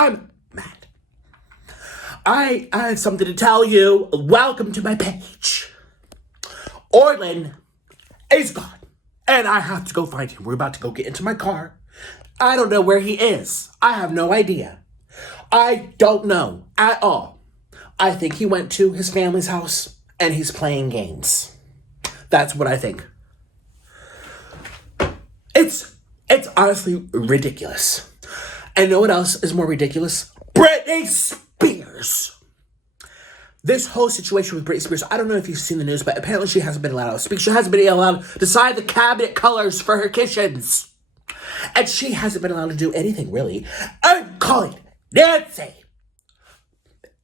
I'm mad. I have something to tell you. Welcome to my page. Orlin is gone. And I have to go find him. We're about to go get into my car. I don't know where he is. I have no idea. I don't know at all. I think he went to his family's house and he's playing games. That's what I think. It's honestly ridiculous. And know what else is more ridiculous? Britney Spears. This whole situation with Britney Spears, I don't know if you've seen the news, but apparently she hasn't been allowed to speak. She hasn't been allowed to decide the cabinet colors for her kitchens. And she hasn't been allowed to do anything, really. I'm calling Nancy.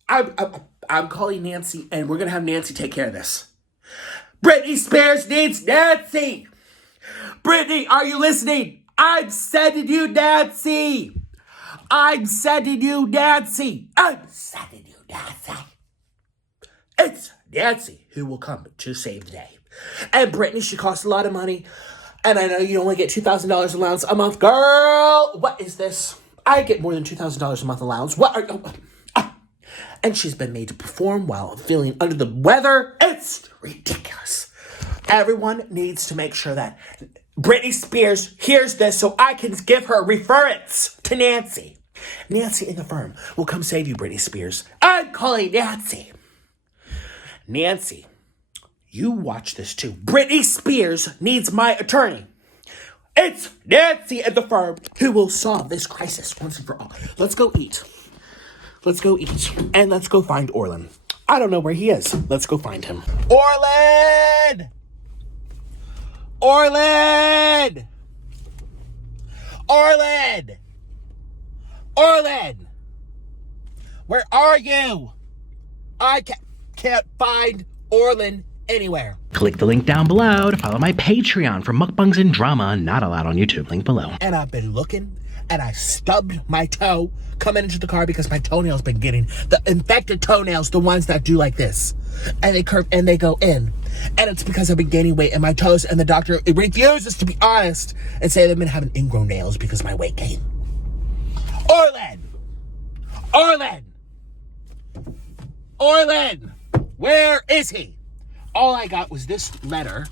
I'm calling Nancy, and we're going to have Nancy take care of this. Britney Spears needs Nancy. Britney, are you listening? I'm sending you Nancy. I'm sending you Nancy. I'm sending you Nancy. It's Nancy who will come to save the day. And Britney, she costs a lot of money. And I know you only get $2,000 allowance a month. Girl, what is this? I get more than $2,000 a month allowance. What are you... And she's been made to perform while feeling under the weather. It's ridiculous. Everyone needs to make sure that Britney Spears hears this so I can give her reference to Nancy. Nancy in the firm will come save you, Britney Spears. I'm calling Nancy. Nancy, you watch this too. Britney Spears needs my attorney. It's Nancy at the firm who will solve this crisis once and for all. Let's go eat. Let's go eat. And let's go find Orlan. I don't know where he is. Let's go find him. Orlan! Orlan! Orlan! Orlan! Where are you? I can't find Orlan anywhere. Click the link down below to follow my Patreon for mukbangs and drama not allowed on YouTube. Link below. And I've been looking, and I stubbed my toe coming into the car because my toenail's been getting the infected toenails, the ones that do like this. And they curve and they go in. And it's because I've been gaining weight in my toes, and the doctor refuses to be honest and say they've been having ingrown nails because of my weight gain. Orlan! Orlan! Orlan! Where is he? All I got was this letter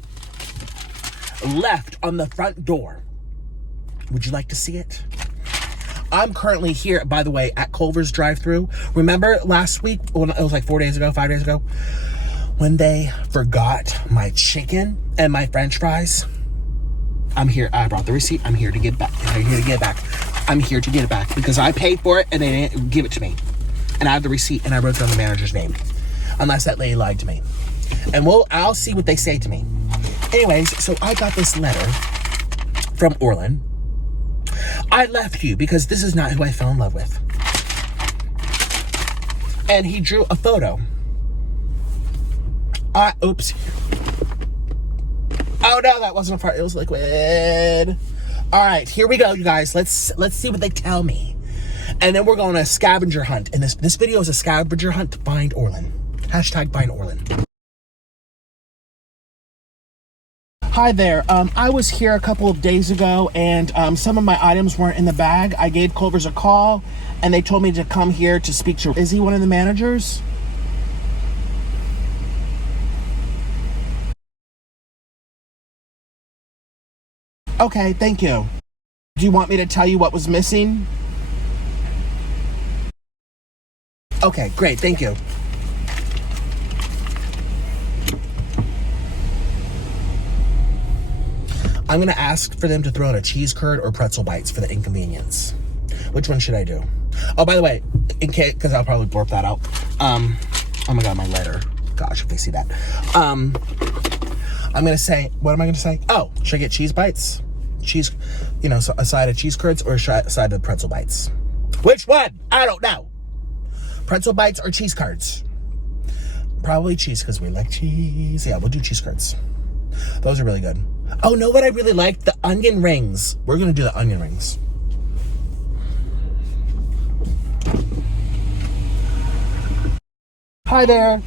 left on the front door. Would you like to see it? I'm currently here, by the way, at Culver's drive-thru. Remember last week, well, it was like 5 days ago, when they forgot my chicken and my French fries? I'm here. I brought the receipt. I'm here to get back. I'm here to get it back. I'm here to get it back because I paid for it and they didn't give it to me. And I have the receipt and I wrote down the manager's name. Unless that lady lied to me. And I'll see what they say to me. Anyways, so I got this letter from Orlan. I left you because this is not who I fell in love with. And he drew a photo. Oops. Oh no, that wasn't a fart. It was liquid. All right, here we go, you guys. Let's see what they tell me. And then we're going on a scavenger hunt. And this video is a scavenger hunt to find Orlan. Hashtag find Orlan. Hi there. I was here a couple of days ago, and some of my items weren't in the bag. I gave Culver's a call, and they told me to come here to speak to... Is he one of the managers? Okay, thank you. Do you want me to tell you what was missing? Okay, great, thank you. I'm going to ask for them to throw in a cheese curd or pretzel bites for the inconvenience. Which one should I do? Oh, by the way, in case, because I'll probably blurp that out. Oh my God, my letter. Gosh, if they see that. I'm going to say, what am I going to say? Oh, should I get cheese bites? Cheese, so a side of cheese curds or a side of pretzel bites? Which one? I don't know. Pretzel bites or cheese curds? Probably cheese because we like cheese. Yeah, we'll do cheese curds. Those are really good. Oh, know what I really like? The onion rings. We're going to do the onion rings. Hi there.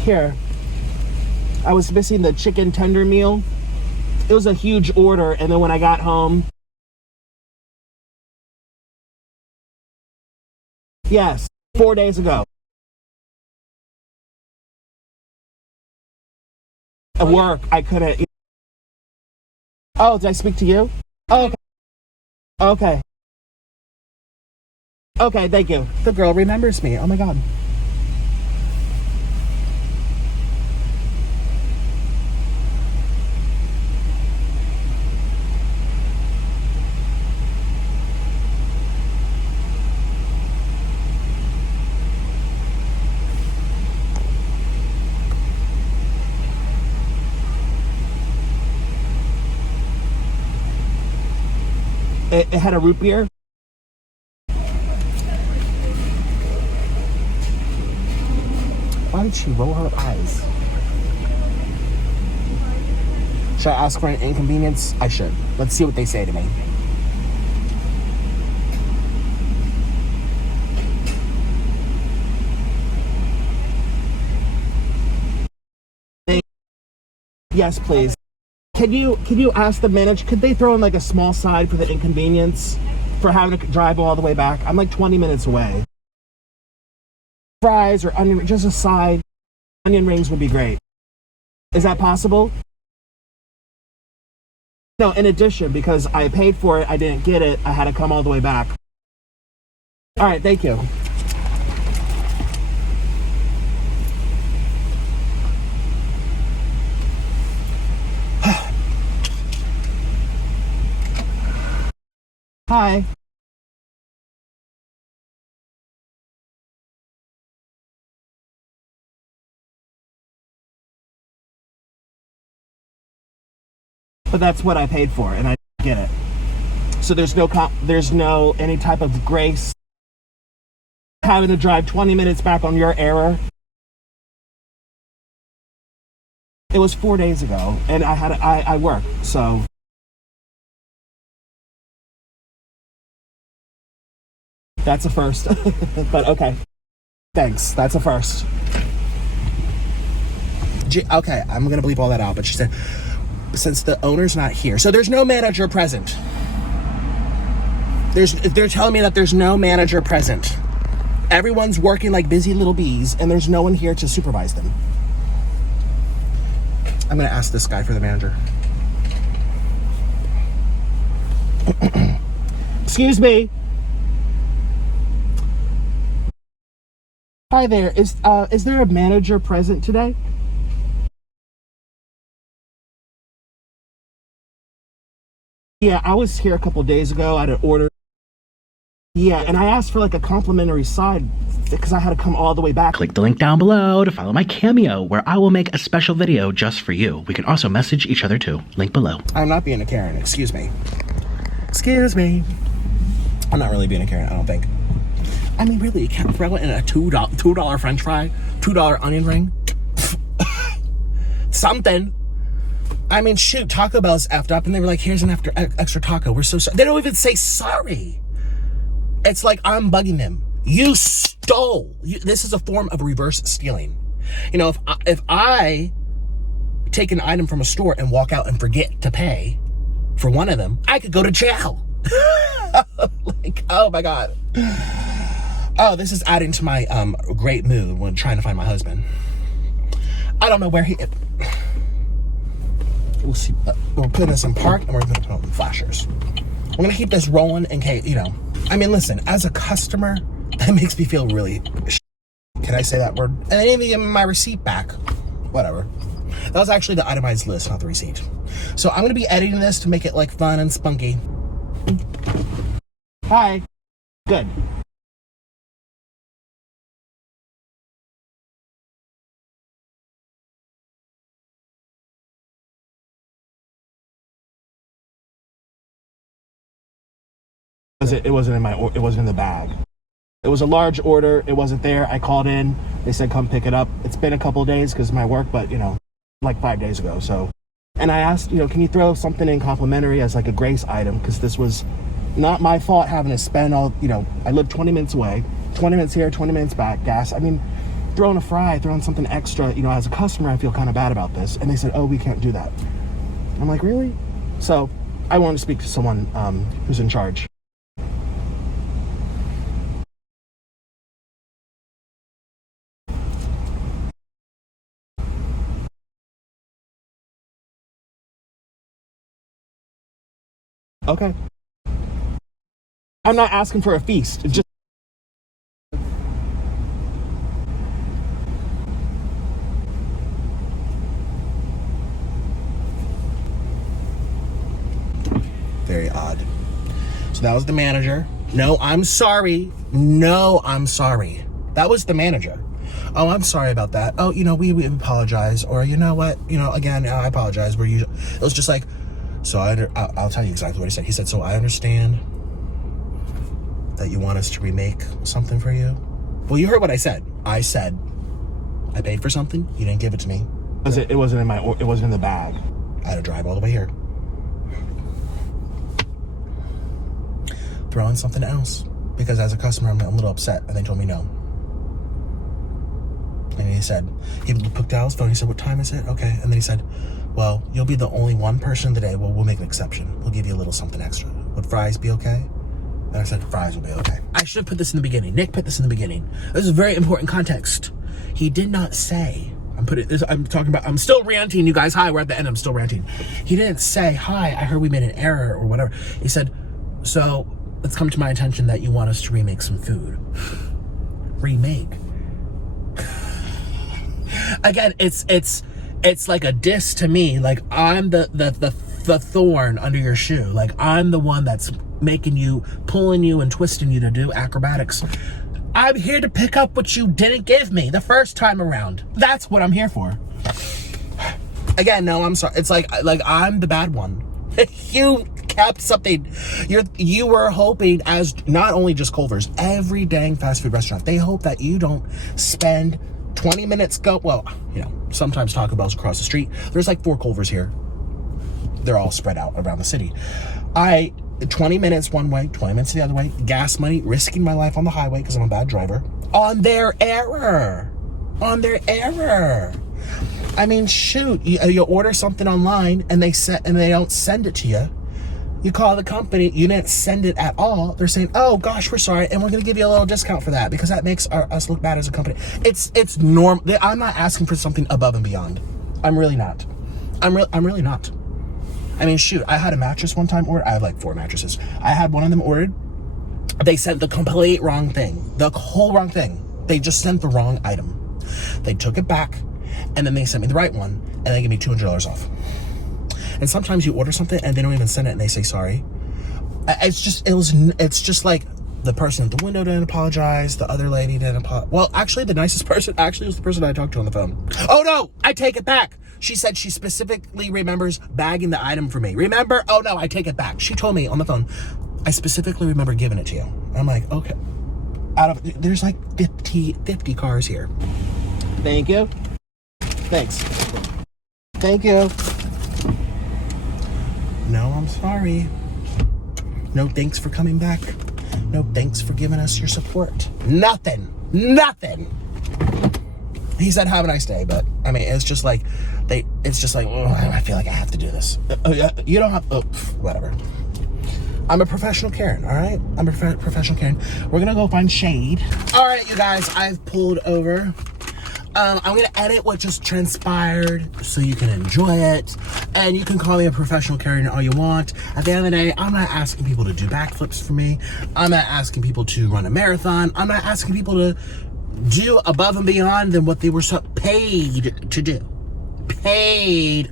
Here. I was missing the chicken tender meal. It was a huge order, and then when I got home, Yes, 4 days ago. At work, I couldn't. Oh, did I speak to you? Oh, okay. Okay. Okay, thank you. The girl remembers me. Oh my God. It had a root beer. Why did she roll her eyes? Should I ask for an inconvenience? I should. Let's see what they say to me. Yes, please. Can you ask the manager, could they throw in like a small side for the inconvenience for having to drive all the way back? I'm like 20 minutes away. Fries or onion, just a side. Onion rings would be great. Is that possible? No, in addition, because I paid for it, I didn't get it, I had to come all the way back. All right, thank you. Hi. But that's what I paid for, and I didn't get it. So there's no any type of grace having to drive 20 minutes back on your error. It was 4 days ago, and I work, so. That's a first. But okay. Thanks. That's a first. Okay, I'm gonna bleep all that out, but she said, since the owner's not here, so there's no manager present. They're telling me that there's no manager present. Everyone's working like busy little bees, and there's no one here to supervise them. I'm gonna ask this guy for the manager. Excuse me. Hi there. Is there a manager present today? Yeah, I was here a couple days ago. I had an order. Yeah, and I asked for like a complimentary side because I had to come all the way back. Click the link down below to follow my Cameo, where I will make a special video just for you. We can also message each other too. Link below. I'm not being a Karen. Excuse me. Excuse me. I'm not really being a Karen, I don't think. I mean, really, you can't throw it in a $2 French fry, $2 onion ring. Something. I mean, shoot, Taco Bell's effed up, and they were like, here's an extra taco. We're so sorry. They don't even say sorry. It's like I'm bugging them. You stole. This is a form of reverse stealing. You know, if I take an item from a store and walk out and forget to pay for one of them, I could go to jail. Like, oh my God. Oh, this is adding to my great mood when trying to find my husband. I don't know where he is. We'll see. We're putting this in park, and we're going to put on flashers. I'm going to keep this rolling in case, you know. I mean, listen, as a customer, that makes me feel really Can I say that word? And they didn't even give me my receipt back. Whatever. That was actually the itemized list, not the receipt. So I'm going to be editing this to make it like fun and spunky. Hi. Good. It wasn't in the bag. It was a large order. It wasn't there. I called in. They said, come pick it up. It's been a couple of days because of my work, but, you know, like 5 days ago. So, and I asked, you know, can you throw something in complimentary as like a grace item? Because this was not my fault having to spend all, you know, I live 20 minutes away, 20 minutes here, 20 minutes back, gas. I mean, throwing a fry, throwing something extra, you know, as a customer, I feel kind of bad about this. And they said, oh, we can't do that. I'm like, really? So I want to speak to someone who's in charge. Okay. I'm not asking for a feast. It's just very odd. So that was the manager. No, I'm sorry. No, I'm sorry. That was the manager. Oh, I'm sorry about that. Oh, we apologize. Or you know what? Again, I apologize. It was just like, so I'll tell you exactly what he said. He said, so I understand that you want us to remake something for you. Well, you heard what I said. I said, I paid for something. You didn't give it to me. It wasn't in the bag. I had to drive all the way here. Throw in something else. Because as a customer, I'm a little upset. And they told me no. And he looked out his phone. He said, what time is it? Okay. And then he said, well, you'll be the only one person today. Well, we'll make an exception. We'll give you a little something extra. Would fries be okay? And I said, fries will be okay. I should have put this in the beginning. Nick put this in the beginning. This is very important context. He did not say, I'm still ranting, you guys. Hi, we're at the end. I'm still ranting. He didn't say, hi, I heard we made an error or whatever. He said, so it's come to my attention that you want us to remake some food. Remake. Again, it's like a diss to me. Like I'm the thorn under your shoe. Like I'm the one that's making you, pulling you and twisting you to do acrobatics. I'm here to pick up what you didn't give me the first time around. That's what I'm here for. Again, no, I'm sorry. It's like I'm the bad one. You kept something. You were hoping, as not only just Culver's, every dang fast food restaurant, they hope that you don't spend 20 minutes sometimes Taco Bell's across the street. There's like 4 Culvers here. They're all spread out around the city. 20 minutes one way, 20 minutes the other way, gas money, risking my life on the highway because I'm a bad driver. On their error. I mean, shoot, you order something online and they don't send it to you. You call the company, you didn't send it at all. They're saying, oh gosh, we're sorry, and we're gonna give you a little discount for that because that makes us look bad as a company. It's normal. I'm not asking for something above and beyond. I'm really not. I'm really not. I mean, shoot, I had a mattress one time ordered. I have like 4 mattresses. I had one of them ordered. They sent the complete wrong thing. The whole wrong thing. They just sent the wrong item. They took it back, and then they sent me the right one, and they gave me $200 off. And sometimes you order something and they don't even send it and they say sorry. It's just like the person at the window didn't apologize. The other lady didn't apologize. Well, actually, the nicest person was the person I talked to on the phone. Oh no, I take it back. She said she specifically remembers bagging the item for me. Remember? Oh no, I take it back. She told me on the phone, I specifically remember giving it to you. I'm like, okay. There's like 50 cars here. Thank you. Thanks. Thank you. No, I'm sorry. No thanks for coming back. No thanks for giving us your support. Nothing. He said, have a nice day, but I mean, it's just like, oh, I feel like I have to do this. You don't have, whatever. I'm a professional Karen, all right? I'm a professional Karen. We're gonna go find shade. All right, you guys, I've pulled over. I'm gonna edit what just transpired so you can enjoy it, and you can call me a professional Karen all you want. At the end of the day, I'm not asking people to do backflips for me. I'm not asking people to run a marathon. I'm not asking people to do above and beyond than what they were paid to do. And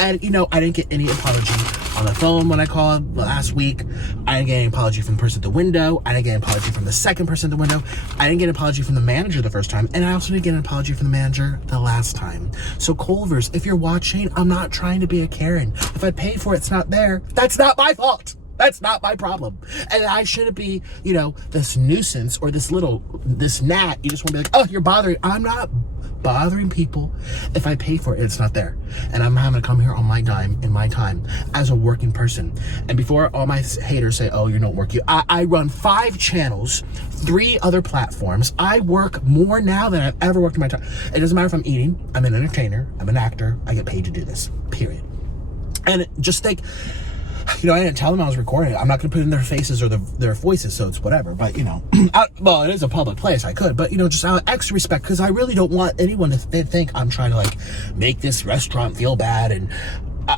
I didn't get any apology on the phone when I called last week. I didn't get any apology from the person at the window. I didn't get an apology from the second person at the window. I didn't get an apology from the manager the first time, and I also didn't get an apology from the manager the last time. So Culver's, if you're watching, I'm not trying to be a Karen. If I paid for it, it's not there. That's not my fault. That's not my problem. And I shouldn't be, this nuisance or this gnat. You just want to be like, oh, you're bothering. I'm not bothering people. If I pay for it, it's not there. And I'm having to come here on my dime in my time as a working person. And before all my haters say, oh, you don't work. I run 5 channels, 3 other platforms. I work more now than I've ever worked in my time. It doesn't matter if I'm eating. I'm an entertainer. I'm an actor. I get paid to do this, period. And just think, I didn't tell them I was recording it. I'm not going to put in their faces or their voices, so it's whatever. But, well, it is a public place. I could. But, just out of extra respect, because I really don't want anyone to think I'm trying to, make this restaurant feel bad. And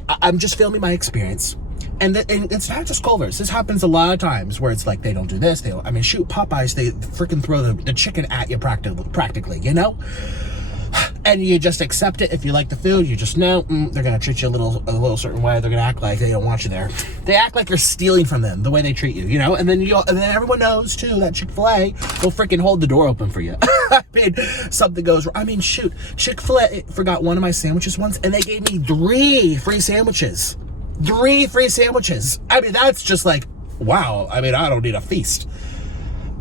I'm just filming my experience. And it's not just Culver's. This happens a lot of times where it's like they don't do this. They don't, I mean, shoot, Popeyes, they freaking throw the chicken at you practically, you know? And you just accept it. If you like the food, you just know they're going to treat you a little certain way. They're going to act like they don't want you there. They act like you're stealing from them the way they treat you, you know? And then everyone knows, too, that Chick-fil-A will freaking hold the door open for you. I mean, something goes wrong. I mean, shoot, Chick-fil-A forgot one of my sandwiches once, and they gave me 3 free sandwiches. 3 free sandwiches. I mean, that's just like, wow. I mean, I don't need a feast.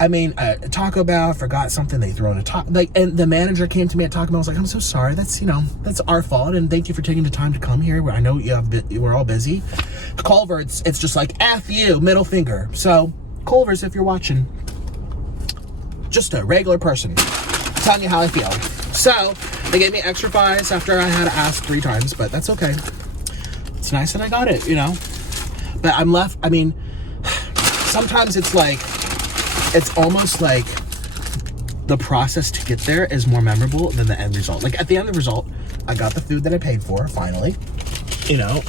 I mean, Taco Bell forgot something. They throw in a taco. Like, and the manager came to me at Taco Bell. I was like, I'm so sorry. That's, you know, that's our fault. And thank you for taking the time to come here. I know we're all busy. Culver, it's just like, F you, middle finger. So, Culver's, if you're watching, just a regular person telling you how I feel. So, they gave me extra fries after I had to ask 3 times, but that's okay. It's nice that I got it, you know. But I'm left, I mean, sometimes it's like, it's almost like the process to get there is more memorable than the end result. Like, at the end of the result, I got the food that I paid for, finally. You know,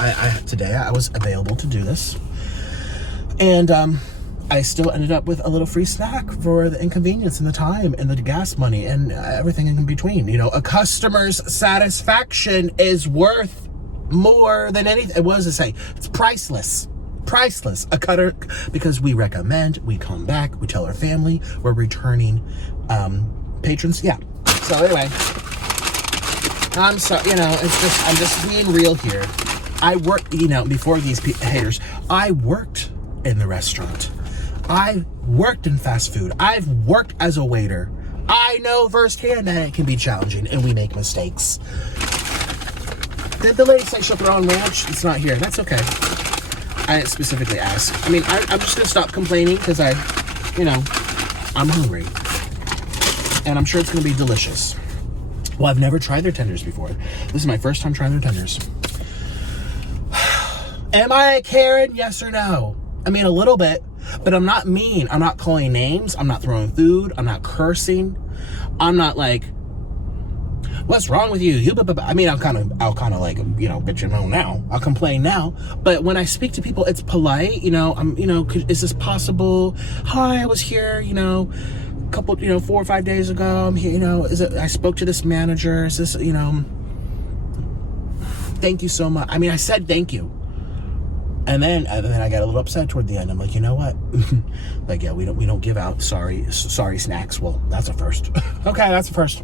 today I was available to do this. And I still ended up with a little free snack for the inconvenience and the time and the gas money and everything in between. You know, a customer's satisfaction is worth more than anything. What does it say? It's priceless. Priceless. A cutter, because we recommend, we come back, we tell our family, we're returning patrons. Yeah. So anyway, I'm sorry, you know, I'm just being real here. I worked, you know, before these haters, I worked in the restaurant. I worked in fast food. I've worked as a waiter. I know firsthand that it can be challenging and we make mistakes. Did the lady say she'll throw on ranch? It's not here. That's okay. I didn't specifically ask. I mean, I'm just going to stop complaining because you know, I'm hungry. And I'm sure it's going to be delicious. Well, I've never tried their tenders before. This is my first time trying their tenders. Am I a Karen? Yes or no? I mean, a little bit, but I'm not mean. I'm not calling names. I'm not throwing food. I'm not cursing. I'm not like, what's wrong with you? I mean, I'll kind of like, you know, bitch and moan now. I'll complain now. But when I speak to people, it's polite. You know, you know, is this possible? Hi, I was here, you know, a couple, you know, 4 or 5 days ago. I'm here, you know, I spoke to this manager. Is this, you know, thank you so much. I mean, I said thank you. And then I got a little upset toward the end. I'm like, you know what? Like, yeah, we don't give out sorry snacks. Well, that's a first. Okay, that's a first.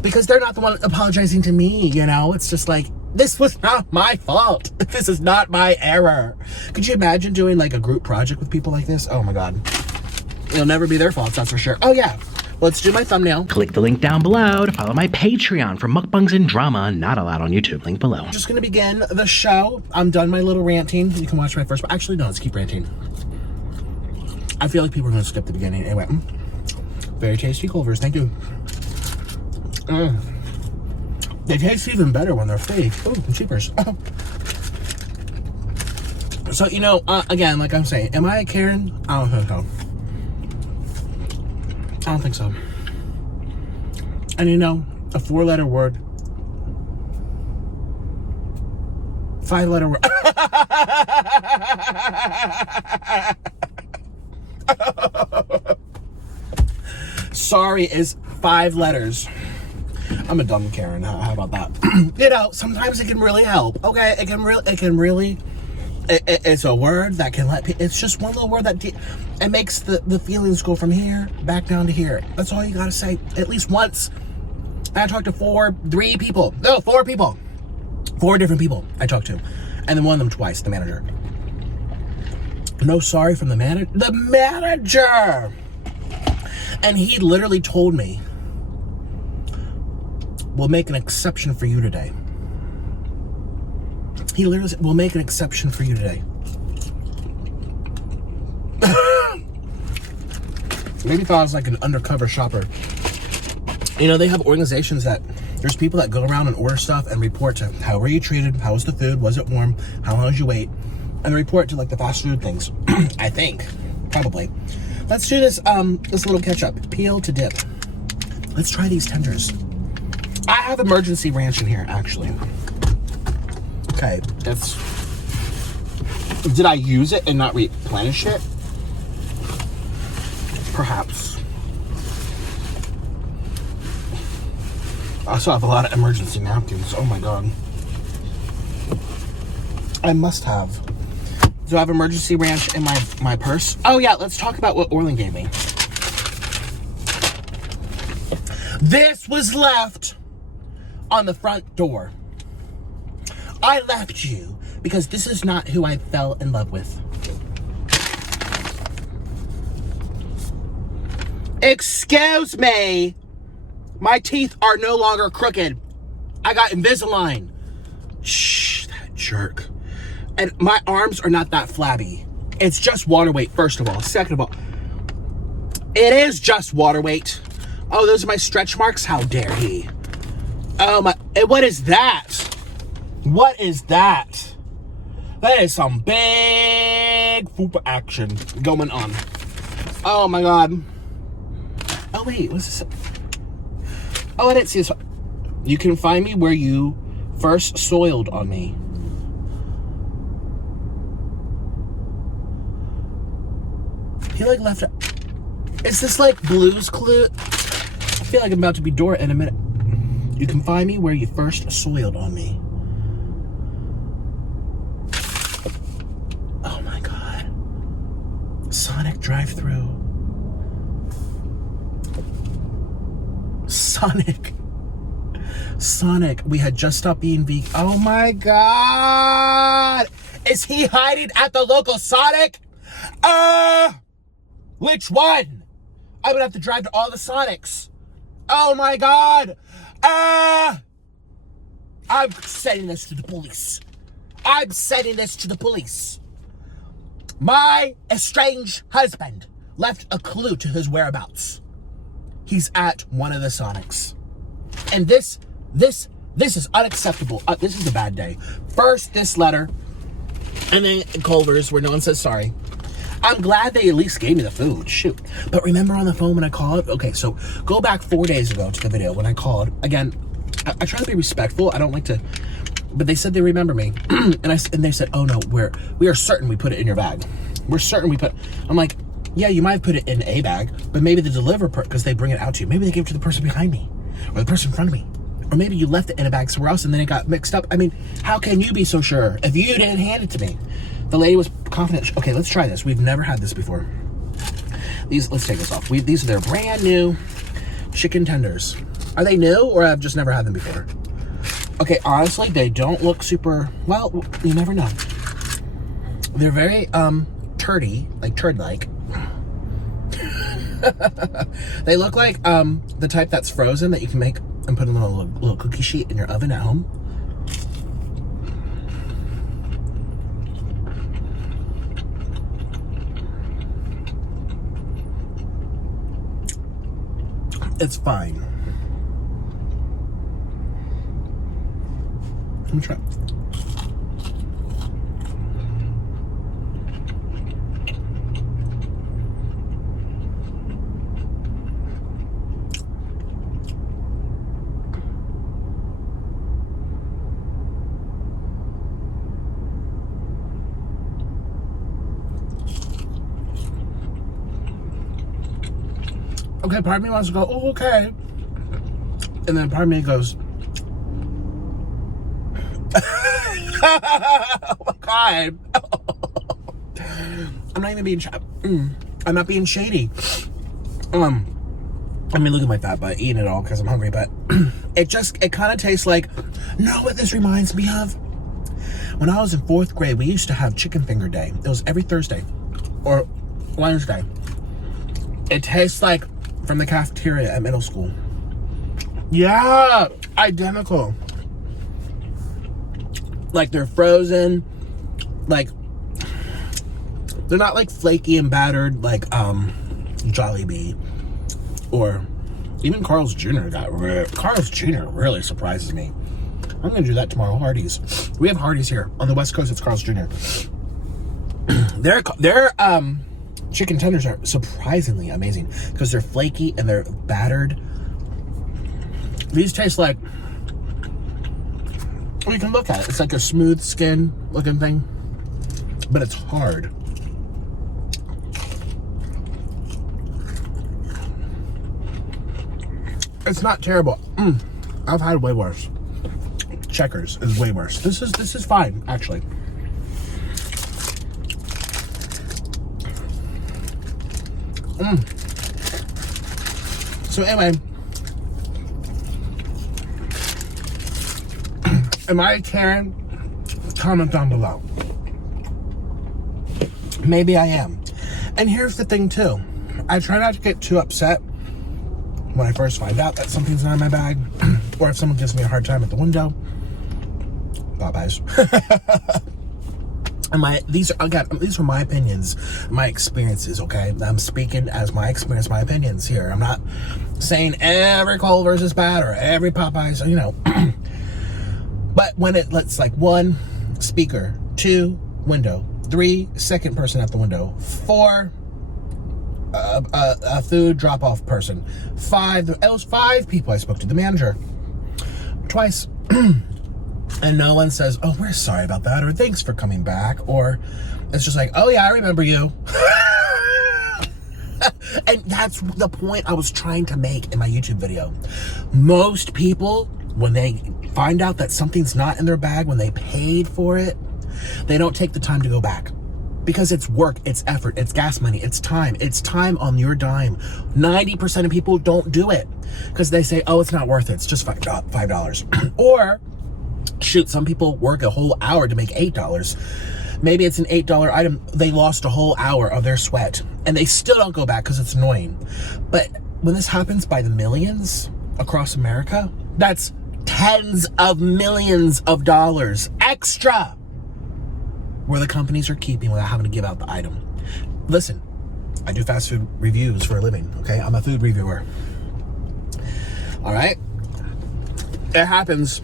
Because they're not the one apologizing to me, you know? It's just like, this was not my fault. This is not my error. Could you imagine doing like a group project with people like this? Oh my God. It'll never be their fault, that's for sure. Oh yeah, let's do my thumbnail. Click the link down below to follow my Patreon for mukbangs and drama not allowed on YouTube. Link below. I'm just gonna begin the show. I'm done my little ranting. You can watch my first, but actually no, let's keep ranting. I feel like people are gonna skip the beginning. Anyway, very tasty Culvers, thank you. They taste even better when they're fake. Oh, cheapers. So, you know, again, like I'm saying, am I a Karen? I don't think so. I don't think so. And you know, a 4-letter word, 5-letter word. Sorry is 5 letters. I'm a dumb Karen. How about that? You know, sometimes it can really help. Okay, it can really. It's a word that can it's just one little word that it makes the feelings go from here back down to here. That's all you gotta say at least once. I talked to 4 different people. 4 different people I talked to, and then one of them twice. The manager. No sorry from the manager. The manager. And he literally told me, we'll make an exception for you today. He literally said, we'll make an exception for you today. Maybe thought I was like an undercover shopper. You know, they have organizations that, there's people that go around and order stuff and report to how were you treated, how was the food, was it warm, how long did you wait, and report to like the fast food things. I think, probably. Let's do this little ketchup, peel to dip. Let's try these tenders. I have emergency ranch in here, actually. Okay, Did I use it and not replenish it? Perhaps. I also have a lot of emergency napkins. Oh my god. I must have. Do I have emergency ranch in my purse? Oh yeah, let's talk about what Orlan gave me. This was left on the front door. I left you because this is not who I fell in love with. Excuse me. My teeth are no longer crooked. I got Invisalign. Shh, that jerk. And my arms are not that flabby. It's just water weight, first of all. Second of all, it is just water weight. Oh, those are my stretch marks? How dare he? Oh my, what is that? What is that? That is some big fupa action going on. Oh my god. Oh wait, what's this? Oh, I didn't see this. You can find me where you first soiled on me. He like left. Is this like Blue's Clue? I feel like I'm about to be Dora in a minute. You can find me where you first soiled on me. Oh my god. Sonic drive-thru. Sonic. We had just stopped being vegan. Oh my god. Is he hiding at the local Sonic? Which one? I would have to drive to all the Sonics. Oh my god. I'm sending this to the police. My estranged husband left a clue to his whereabouts. He's at one of the Sonics. And this is unacceptable. This is a bad day. First, this letter, and then Culver's where no one says sorry. I'm glad they at least gave me the food. Shoot. But remember on the phone when I called? Okay, so go back 4 days ago to the video when I called. Again, I try to be respectful. I don't like to, but they said they remember me. and they said, oh no, we are certain we put it in your bag. We're certain we put, I'm like, yeah, you might have put it in a bag, but maybe the deliverer, because they bring it out to you. Maybe they gave it to the person behind me or the person in front of me. Or maybe you left it in a bag somewhere else and then it got mixed up. I mean, how can you be so sure if you didn't hand it to me? The lady was confident. Okay, let's try this. We've never had this before. Let's take this off. These are their brand new chicken tenders. Are they new or I've just never had them before? Okay, honestly, they don't look super, well, you never know. They're very, turdy, like turd-like. They look like, the type that's frozen that you can make and put in a little cookie sheet in your oven at home. It's fine. Let me try. Okay, part of me wants to go, oh, okay. And then part of me goes, oh my God. I'm not even being, I'm not being shady. I mean, look at my fat butt, eating it all because I'm hungry, but it kind of tastes like, know what this reminds me of? When I was in 4th grade, we used to have chicken finger day. It was every Thursday or Wednesday. It tastes like from the cafeteria at middle school. Yeah, identical. Like they're frozen, like they're not like flaky and battered like Jollibee or even Carl's Jr. Carl's Jr. really surprises me. I'm gonna do that tomorrow. Hardee's. We have Hardee's here on the West Coast. It's Carl's Jr. Their chicken tenders are surprisingly amazing because they're flaky and they're battered. These taste like, well, you can look at it. It's like a smooth skin looking thing. but it's hard. It's not terrible. I've had way worse. Checkers is way worse. This is fine, actually. So anyway, am I a Karen? Comment down below. Maybe I am. And here's the thing too. I try not to get too upset when I first find out that something's not in my bag, or if someone gives me a hard time at the window. Popeyes. And these are my opinions, my experiences, okay? I'm speaking as my experience, my opinions here. I'm not saying every Culver's is bad or every Popeyes, you know. But when it's like 1, speaker, 2, window, 3, second person at the window, 4, a food drop-off person, 5, it was 5 people I spoke to, the manager, twice. And no one says, oh, we're sorry about that, or thanks for coming back, or it's just like, oh yeah, I remember you. And that's the point I was trying to make in my YouTube video. Most people, when they find out that something's not in their bag, when they paid for it, they don't take the time to go back. Because it's work, it's effort, it's gas money, it's time on your dime. 90% of people don't do it because they say, oh, it's not worth it, it's just $5. Or, shoot, some people work a whole hour to make $8. Maybe it's an $8 item. They lost a whole hour of their sweat and they still don't go back because it's annoying. But when this happens by the millions across America, that's tens of millions of dollars extra where the companies are keeping without having to give out the item. Listen, I do fast food reviews for a living, okay? I'm a food reviewer. All right? It happens.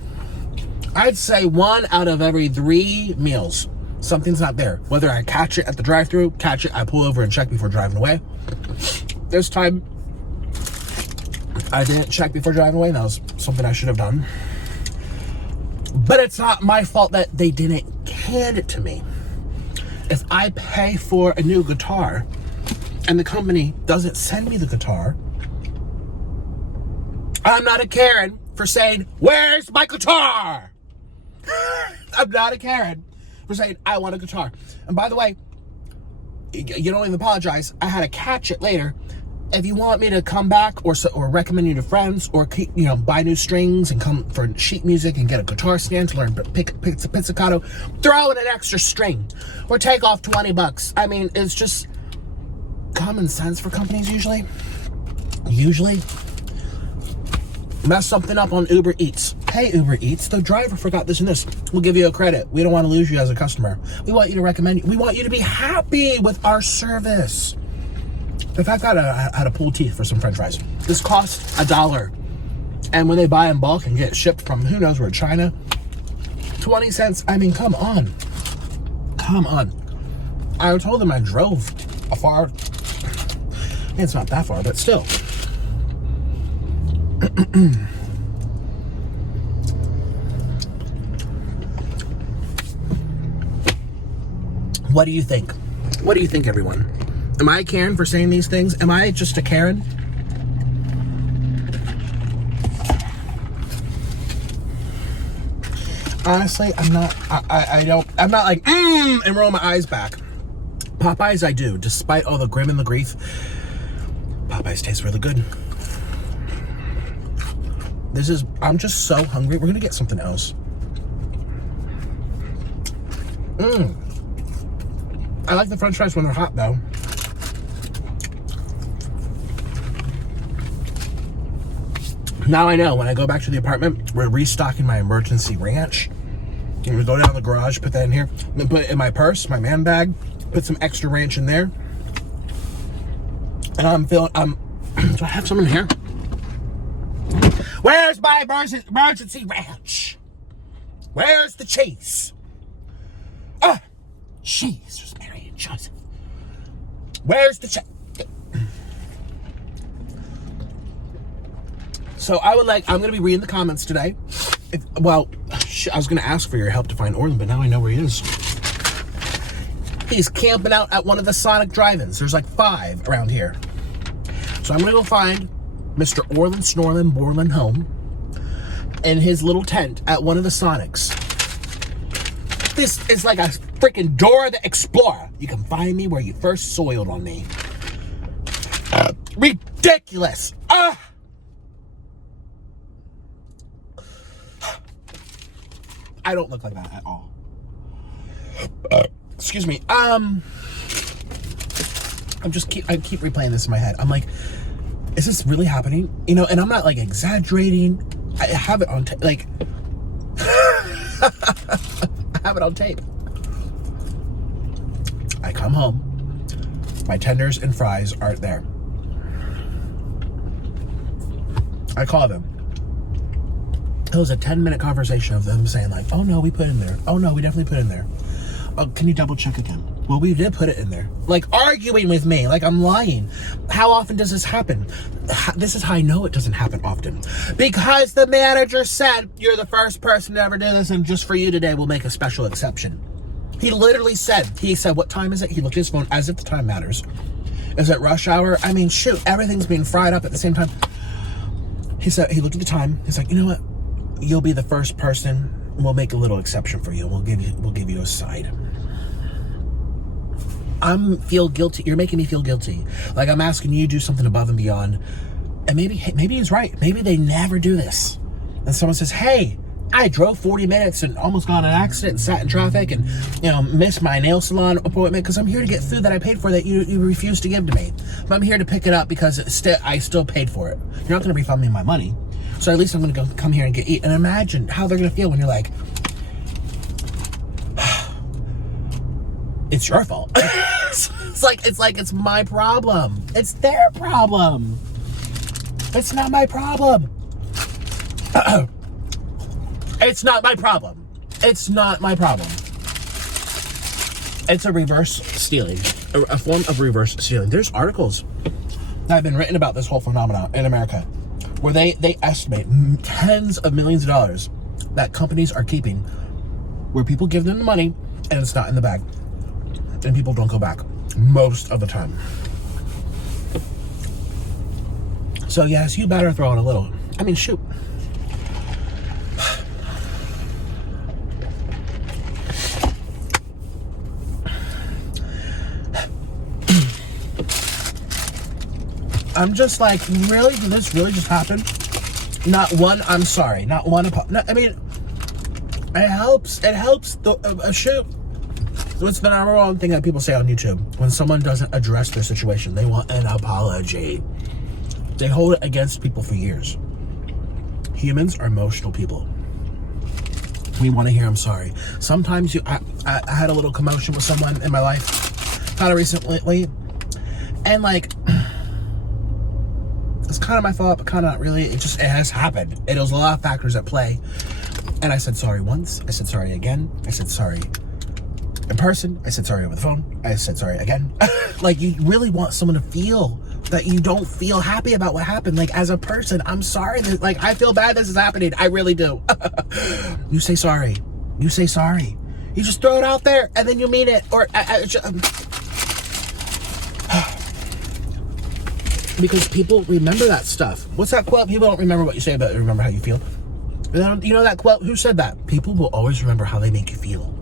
I'd say 1 out of every 3 meals, something's not there. Whether I catch it at the drive-thru, I pull over and check before driving away. This time, I didn't check before driving away. That was something I should have done. But it's not my fault that they didn't hand it to me. If I pay for a new guitar and the company doesn't send me the guitar, I'm not a Karen for saying, where's my guitar? I'm not a Karen for saying, I want a guitar. And by the way, you don't even apologize. I had to catch it later. If you want me to come back or recommend you to friends or keep, buy new strings and come for sheet music and get a guitar stand to learn pizzicato, throw in an extra string or take off $20. I mean, it's just common sense for companies usually. Mess something up on Uber Eats. Hey, Uber Eats, the driver forgot this and this. We'll give you a credit. We don't want to lose you as a customer. We want you to recommend you. We want you to be happy with our service. In fact, I had to pull teeth for some french fries. This cost $1. And when they buy in bulk and get shipped from who knows where, China, 20 cents. I mean, come on. I told them I drove a far. It's not that far, but still. What do you think? What do you think, everyone? Am I a Karen for saying these things? Am I just a Karen? Honestly, I'm not. I'm not like, and roll my eyes back. Popeyes, I do. Despite all the grim and the grief, Popeyes tastes really good. I'm just so hungry. We're gonna get something else. I like the french fries when they're hot, though. Now I know when I go back to the apartment, we're restocking my emergency ranch. I'm gonna go down the garage, put that in here, and then put it in my purse, my man bag, put some extra ranch in there. And do I have some in here? Where's my emergency ranch? Where's the cheese? Jesus, Mary and Joseph. Where's the cheese? So I'm going to be reading the comments today. I was going to ask for your help to find Orlan, but now I know where he is. He's camping out at one of the Sonic drive-ins. There's like 5 around here. So I'm gonna go find Mr. Orlin Snorlin Borlin home in his little tent at one of the Sonics. This is like a freaking Dora the Explorer. You can find me where you first soiled on me. Ridiculous. I don't look like that at all. Excuse me. I keep replaying this in my head. I'm like, is this really happening? You know, and I'm not like exaggerating. I have it on tape. Like, I have it on tape. I come home. My tenders and fries aren't there. I call them. It was a 10-minute conversation of them saying like, oh no, we put it in there. Oh no, we definitely put it in there. Oh, can you double check again? Well, we did put it in there. Like arguing with me, like I'm lying. How often does this happen? This is how I know it doesn't happen often. Because the manager said, you're the first person to ever do this, and just for you today, we'll make a special exception. He literally said, what time is it? He looked at his phone as if the time matters. Is it rush hour? I mean, shoot, everything's being fried up at the same time. He said, he looked at the time. He's like, you know what? You'll be the first person. We'll make a little exception for you. We'll give you a side. Feel guilty. You're making me feel guilty. Like I'm asking you to do something above and beyond. And maybe he's right. Maybe they never do this. And someone says, hey, I drove 40 minutes and almost got in an accident and sat in traffic and, you know, missed my nail salon appointment because I'm here to get food that I paid for that you refused to give to me. But I'm here to pick it up because I still paid for it. You're not going to refund me my money. So at least I'm going to come here and eat. And imagine how they're going to feel when you're like, it's your fault. it's my problem. It's their problem. It's not my problem. It's not my problem. It's not my problem. It's a reverse stealing, a form of reverse stealing. There's articles that have been written about this whole phenomenon in America, where they estimate tens of millions of dollars that companies are keeping, where people give them the money and it's not in the bag, and people don't go back most of the time. So yes, you better throw in a little. I mean, shoot. I'm just like, really? Did this really just happen? Not one, I'm sorry. Not one, no, I mean, it helps. It helps. Shoot. What's the number one thing that people say on YouTube? When someone doesn't address their situation, they want an apology. They hold it against people for years. Humans are emotional people. We want to hear I'm sorry. Sometimes I had a little commotion with someone in my life kind of recently, and like, it's kind of my fault, but kind of not really. It has happened. It was a lot of factors at play. And I said sorry once. I said sorry again. I said sorry in person. I said sorry over the phone. I said sorry again. Like, you really want someone to feel that you don't feel happy about what happened. Like, as a person, I'm sorry. Like, I feel bad this is happening. I really do. You say sorry. You say sorry. You just throw it out there and then you mean it. Or because people remember that stuff. What's that quote? People don't remember what you say, but remember how you feel. You know that quote? Who said that? People will always remember how they make you feel.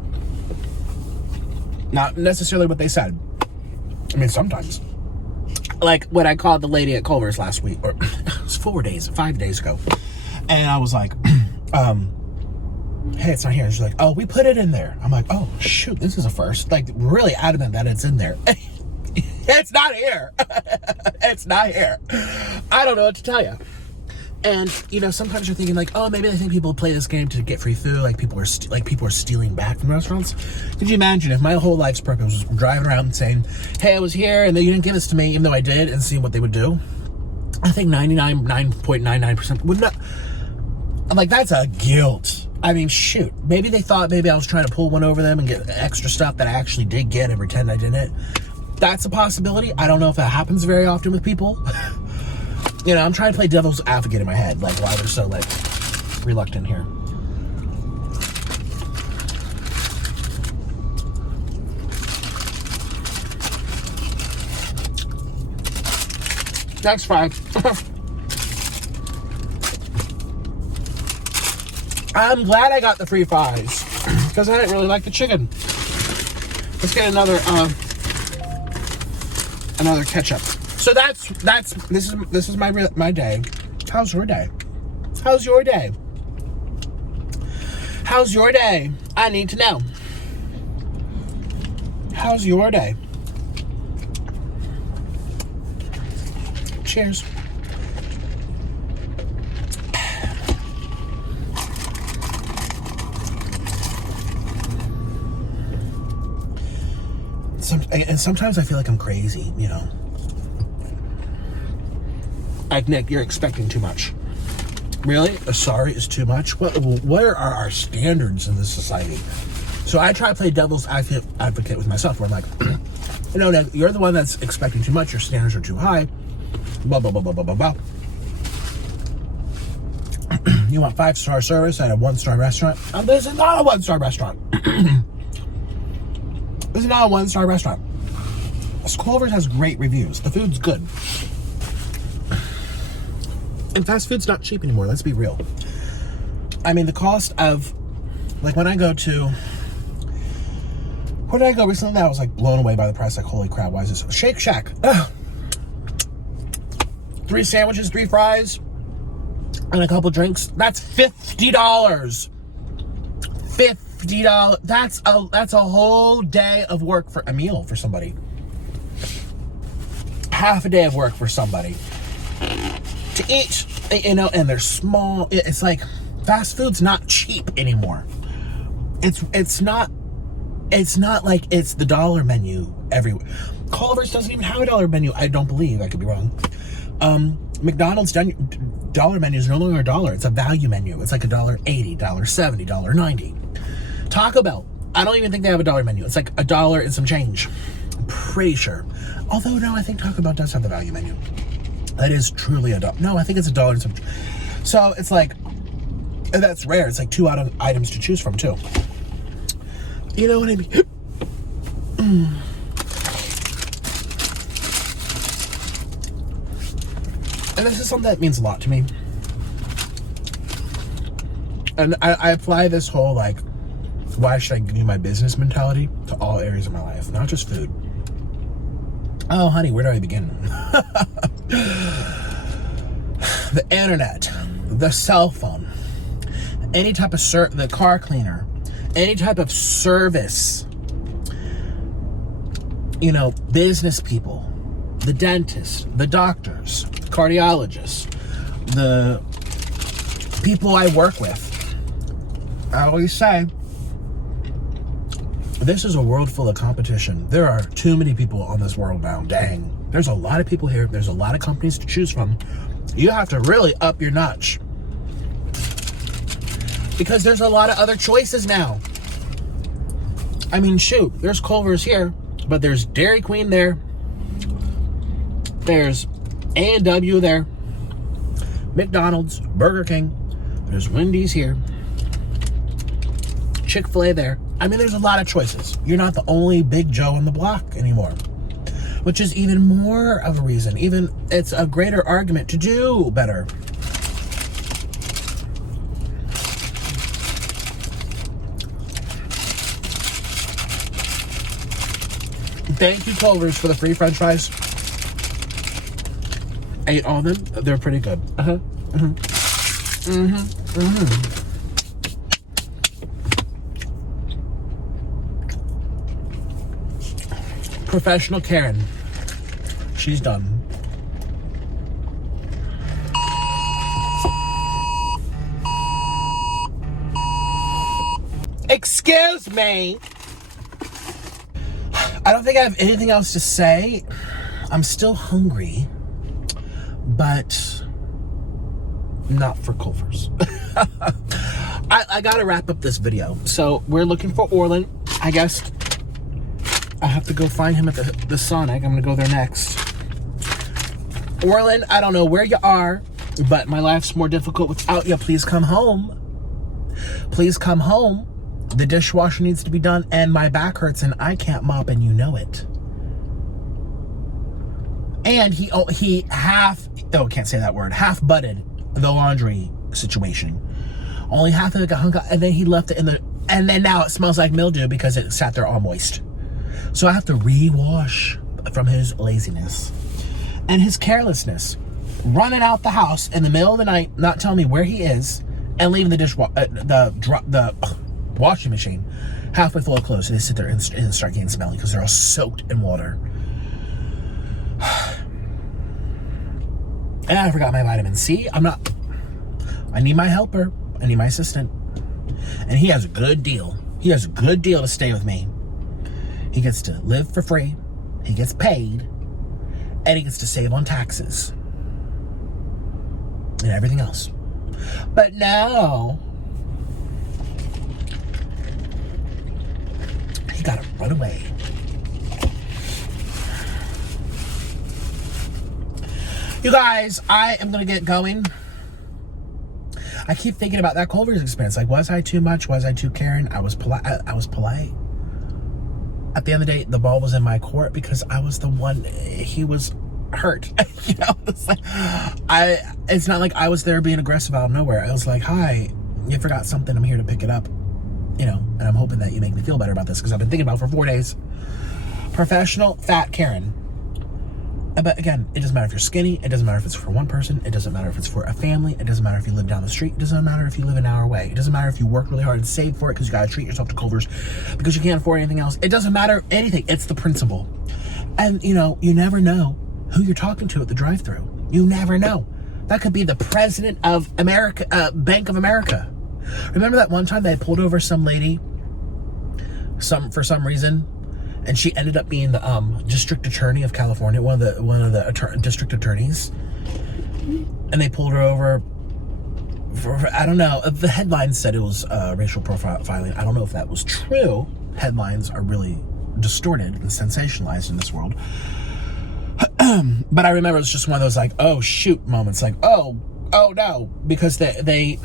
Not necessarily what they said. I mean, sometimes. Like when I called the lady at Culver's last week, or it was 5 days ago. And I was like, hey, it's not here. She's like, oh, we put it in there. I'm like, oh, shoot, this is a first. Like, really adamant that it's in there. It's not here. It's not here. I don't know what to tell you. And, you know, sometimes you're thinking like, oh, maybe they think people play this game to get free food. Like people are stealing back from restaurants. Could you imagine if my whole life's purpose was driving around and saying, hey, I was here and you didn't give this to me, even though I did, and seeing what they would do? I think 99.99% would not. I'm like, that's a guilt. I mean, shoot. Maybe they thought maybe I was trying to pull one over them and get extra stuff that I actually did get and pretend I didn't. That's a possibility. I don't know if that happens very often with people. You know, I'm trying to play devil's advocate in my head, like why they're so like reluctant here. Next fry. I'm glad I got the free fries because I didn't really like the chicken. Let's get another ketchup. So this is my day. How's your day? How's your day? How's your day? I need to know. How's your day? Cheers. And sometimes I feel like I'm crazy, you know. Like, Nick, you're expecting too much. Really? A sorry is too much? What are our standards in this society? So I try to play devil's advocate with myself, where I'm like, you know, Nick, you're the one that's expecting too much. Your standards are too high. Blah, blah, blah, blah, blah, blah, blah. You want 5-star service at a 1-star restaurant? This is not a 1-star restaurant. This is not a 1-star restaurant. Culver's has great reviews. The food's good. And fast food's not cheap anymore, let's be real. I mean, the cost of, like, when I go to, where did I go recently? I was, like, blown away by the price. Like, holy crap, why is this? Shake Shack. Ugh. 3 sandwiches, 3 fries, and a couple drinks. That's $50. $50. That's a whole day of work for a meal for somebody. Half a day of work for somebody to eat, you know. And they're small. It's like fast food's not cheap anymore. It's not like it's the dollar menu everywhere. Culver's doesn't even have a dollar menu. I don't believe. I could be wrong. McDonald's dollar menu is no longer $1. It's a value menu. It's like $1.80, $1.70, $1.90. Taco Bell, I don't even think they have a dollar menu. It's like $1 and some change. I'm pretty sure. Although, no, I think Taco Bell does have the value menu. That is truly $1. No, I think it's $1 and some. So it's like, and that's rare. It's like 2 items to choose from too. You know what I mean? And this is something that means a lot to me. And I apply this whole, like, why should I give you my business mentality to all areas of my life, not just food. Oh, honey, where do I begin? The internet, the cell phone, any type of the car cleaner, any type of service, you know, business people, the dentist, the doctors, cardiologists, the people I work with. I always say, this is a world full of competition. There are too many people on this world now. Dang. There's a lot of people here. There's a lot of companies to choose from. You have to really up your notch, because there's a lot of other choices now. I mean, shoot, there's Culver's here, but there's Dairy Queen there. There's A&W there. McDonald's, Burger King. There's Wendy's here. Chick-fil-A there. I mean, there's a lot of choices. You're not the only Big Joe on the block anymore, which is even more of a reason. It's a greater argument to do better. Thank you, Culver's, for the free French fries. I ate all of them. They're pretty good. Professional Karen. She's done. Excuse me. I don't think I have anything else to say. I'm still hungry, but not for Culver's. I gotta wrap up this video. So we're looking for Orlan. I guess I have to go find him at the Sonic. I'm gonna go there next. Orlan, I don't know where you are, but my life's more difficult without you. Please come home. Please come home. The dishwasher needs to be done, and my back hurts, and I can't mop, and you know it. And he can't say that word, half butted the laundry situation. Only half of it got hung up, and then he left it and then now it smells like mildew because it sat there all moist. So I have to rewash from his laziness and his carelessness, running out the house in the middle of the night, not telling me where he is, and leaving the washing machine halfway full of clothes. So they sit there and start getting smelly because they're all soaked in water. And I forgot my vitamin C. I need my helper. I need my assistant. And he has a good deal. He has a good deal to stay with me. He gets to live for free. He gets paid. And he gets to save on taxes. And everything else. But now, he gotta run away. You guys, I am gonna get going. I keep thinking about that Culver's expense. Like, was I too much? Was I too caring? I was polite. At the end of the day, the ball was in my court because I was the one. He was hurt. You know, it's not like I was there being aggressive out of nowhere. I was like, "Hi, you forgot something. I'm here to pick it up." You know, and I'm hoping that you make me feel better about this because I've been thinking about it for 4 days. Professional fat Karen. But again, it doesn't matter if you're skinny. It doesn't matter if it's for one person. It doesn't matter if it's for a family. It doesn't matter if you live down the street. It doesn't matter if you live an hour away. It doesn't matter if you work really hard and save for it because you got to treat yourself to Culver's because you can't afford anything else. It doesn't matter anything. It's the principle. And, you know, you never know who you're talking to at the drive-thru. You never know. That could be the president of America, Bank of America. Remember that one time they pulled over some lady for some reason? And she ended up being the district attorney of California, one of the district attorneys. And they pulled her over for, I don't know. The headlines said it was racial profiling. I don't know if that was true. Headlines are really distorted and sensationalized in this world. But I remember it was just one of those like, oh shoot moments. Like, oh no, because they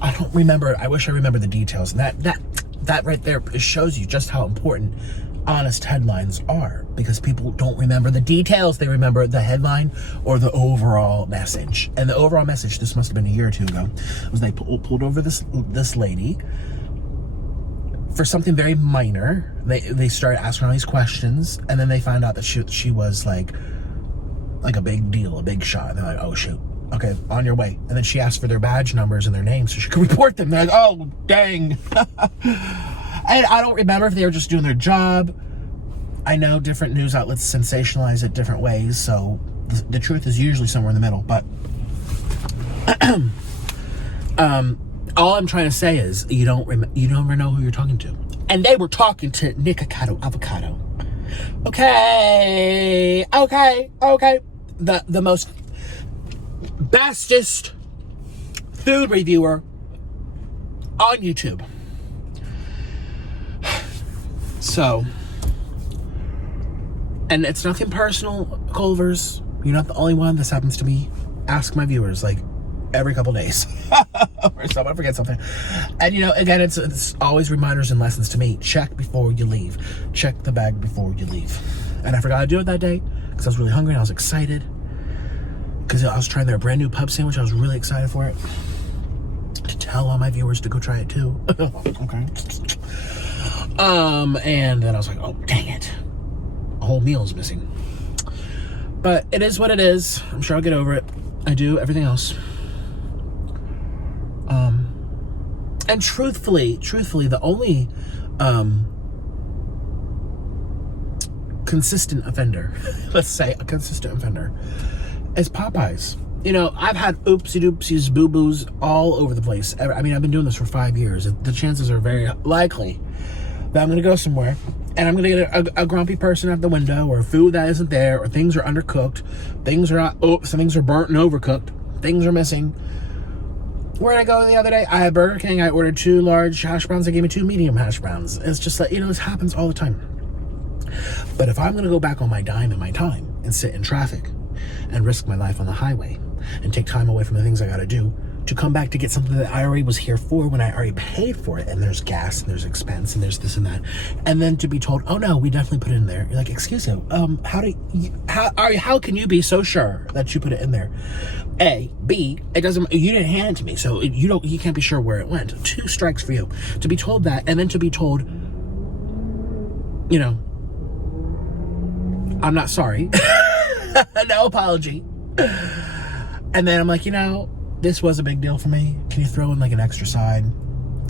I don't remember. I wish I remember the details. And that right there shows you just how important honest headlines are, because people don't remember the details. They remember the headline or the overall message. And the overall message, this must have been a year or two ago, was they pulled over this lady for something very minor. They started asking all these questions, and then they found out that she was like a big deal, a big shot. And they're like, oh shoot, okay, on your way. And then she asked for their badge numbers and their names so she could report them. They're like, oh dang. And I don't remember if they were just doing their job. I know different news outlets sensationalize it different ways, so the truth is usually somewhere in the middle. But all I'm trying to say is you never know who you're talking to. And they were talking to Nikocado avocado. Okay. The most bestest food reviewer on YouTube. So, and it's nothing personal, Culver's. You're not the only one. This happens to me. Ask my viewers, like, every couple days. Or someone forgets something. And, you know, again, it's always reminders and lessons to me. Check before you leave. Check the bag before you leave. And I forgot to do it that day because I was really hungry and I was excited. Because I was trying their brand new pub sandwich. I was really excited for it. To tell all my viewers to go try it too. Okay. And then I was like, oh, dang it. A whole meal's missing. But it is what it is. I'm sure I'll get over it. I do everything else. And truthfully, the only consistent offender, let's say a consistent offender, is Popeyes. You know, I've had oopsie-doopsies, boo-boos all over the place. I mean, I've been doing this for 5 years. The chances are very likely that I'm going to go somewhere and I'm going to get a grumpy person at the window, or food that isn't there, or things are undercooked, things are not, some things are burnt and overcooked, things are missing. Where did I go the other day? I had Burger King. I ordered 2 large hash browns. They gave me 2 medium hash browns. It's just like, you know, this happens all the time. But if I'm going to go back on my dime and my time and sit in traffic and risk my life on the highway and take time away from the things I got to do to come back to get something that I already was here for when I already paid for it, and there's gas and there's expense and there's this and that, and then to be told, oh no, we definitely put it in there. You're like, excuse me, how can you be so sure that you put it in there? A, B, it doesn't, you didn't hand it to me, so you can't be sure where it went. 2 strikes for you. To be told that, and then to be told, you know, I'm not sorry. No apology. And then I'm like, you know, this was a big deal for me. Can you throw in like an extra side,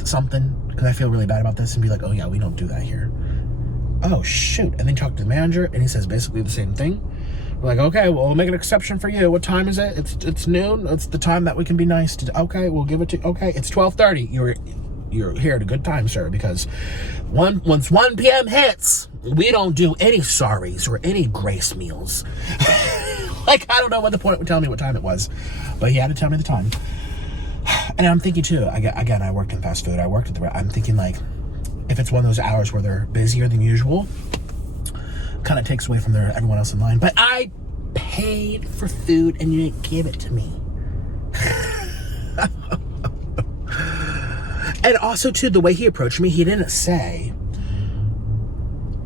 something? Because I feel really bad about this, and be like, oh yeah, we don't do that here. Oh shoot. And then talk to the manager, and he says basically the same thing. We're like, okay, well, we'll make an exception for you. What time is it? It's noon. It's the time that we can be nice to. Okay, we'll give it to. Okay, it's 12:30. You're here at a good time, sir, because once 1 p.m. hits, we don't do any sorries or any grace meals. Like, I don't know what the point would tell me what time it was, but he had to tell me the time. And I'm thinking too, again, I worked in fast food. I'm thinking like, if it's one of those hours where they're busier than usual, kind of takes away from everyone else in line. But I paid for food and you didn't give it to me. And also, too, the way he approached me, he didn't say,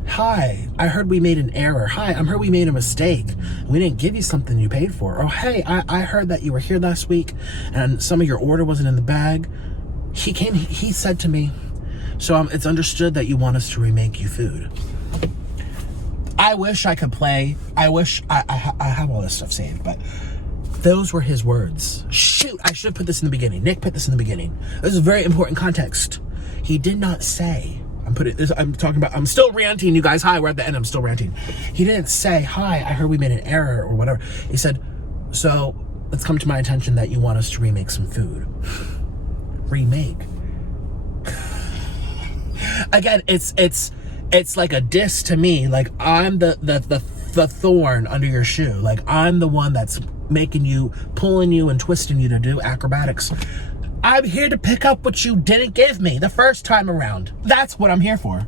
hi, I heard we made an error. Hi, I heard we made a mistake. We didn't give you something you paid for. Or, hey, I heard that you were here last week and some of your order wasn't in the bag. He said to me, so it's understood that you want us to remake you food. I wish I could play. I wish I have all this stuff saved, but those were his words. Shoot, I should have put this in the beginning. Nick put this in the beginning. This is very important context. He did not say, I'm still ranting, you guys. Hi, we're at the end. I'm still ranting. He didn't say, hi, I heard we made an error or whatever. He said, so it's come to my attention that you want us to remake some food. Remake. Again, it's like a diss to me. Like, I'm the thorn under your shoe. Like, I'm the one that's making you, pulling you and twisting you to do acrobatics. I'm here to pick up what you didn't give me the first time around. That's what I'm here for.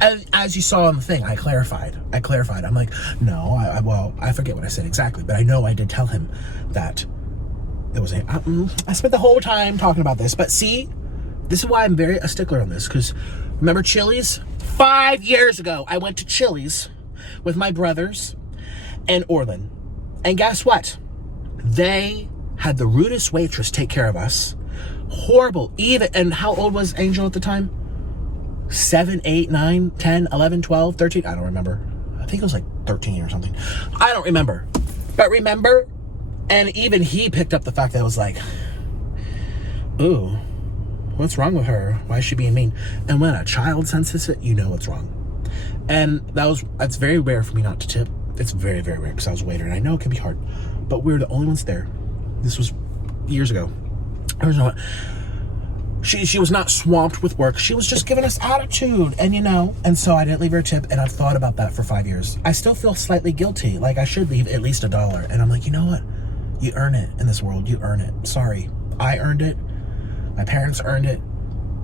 And as you saw on the thing, I clarified. I'm like, no, I forget what I said exactly, but I know I did tell him that it was I spent the whole time talking about this, but see, this is why I'm very a stickler on this, because remember Chili's? 5 years ago, I went to Chili's with my brothers and Orlan. And guess what? They had the rudest waitress take care of us. Horrible. And how old was Angel at the time? 7, 8, 9, 10, 11, 12, 13. I don't remember. I think it was like 13 or something. I don't remember. But remember? And even he picked up the fact that it was like, ooh, what's wrong with her? Why is she being mean? And when a child senses it, you know what's wrong. And that's very rare for me not to tip. It's very, very rare because I was a waiter, and I know it can be hard, but we were the only ones there. This was years ago. She was not swamped with work. She was just giving us attitude, and so I didn't leave her a tip, and I've thought about that for 5 years. I still feel slightly guilty, like I should leave at least $1, and I'm like, you know what? You earn it in this world. You earn it. Sorry. I earned it. My parents earned it.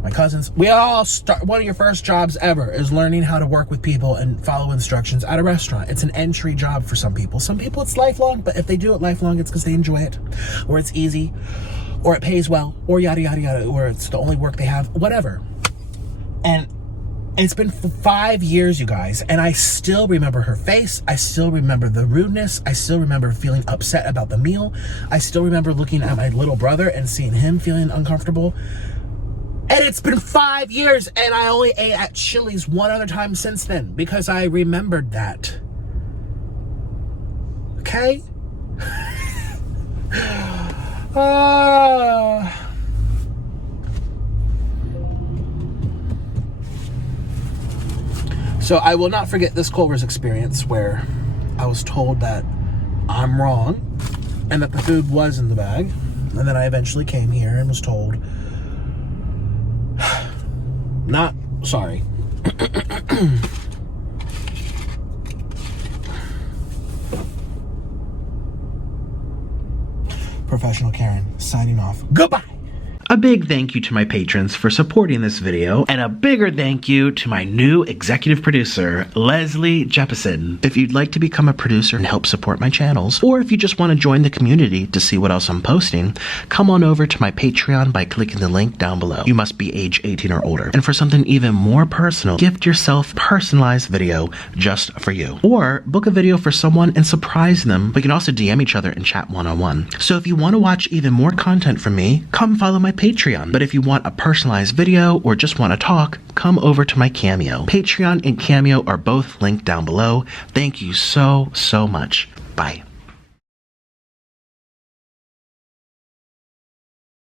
My cousins. We all start. One of your first jobs ever is learning how to work with people and follow instructions at a restaurant. It's an entry job for some people. Some people it's lifelong, but if they do it lifelong, it's because they enjoy it, or it's easy, or it pays well, or yada, yada, yada, or it's the only work they have, whatever. And it's been 5 years, you guys, and I still remember her face. I still remember the rudeness. I still remember feeling upset about the meal. I still remember looking at my little brother and seeing him feeling uncomfortable. And it's been 5 years, and I only ate at Chili's one other time since then because I remembered that. Okay? So I will not forget this Culver's experience where I was told that I'm wrong and that the food was in the bag. And then I eventually came here and was told, not sorry. Professional Karen, signing off. Goodbye. A big thank you to my patrons for supporting this video, and a bigger thank you to my new executive producer, Leslie Jeppesen. If you'd like to become a producer and help support my channels, or if you just want to join the community to see what else I'm posting, come on over to my Patreon by clicking the link down below. You must be age 18 or older. And for something even more personal, gift yourself a personalized video just for you. Or book a video for someone and surprise them. We can also DM each other and chat one-on-one. So if you want to watch even more content from me, come follow my Patreon. But if you want a personalized video or just want to talk, come over to my Cameo. Patreon and Cameo are both linked down below. Thank you so much. Bye.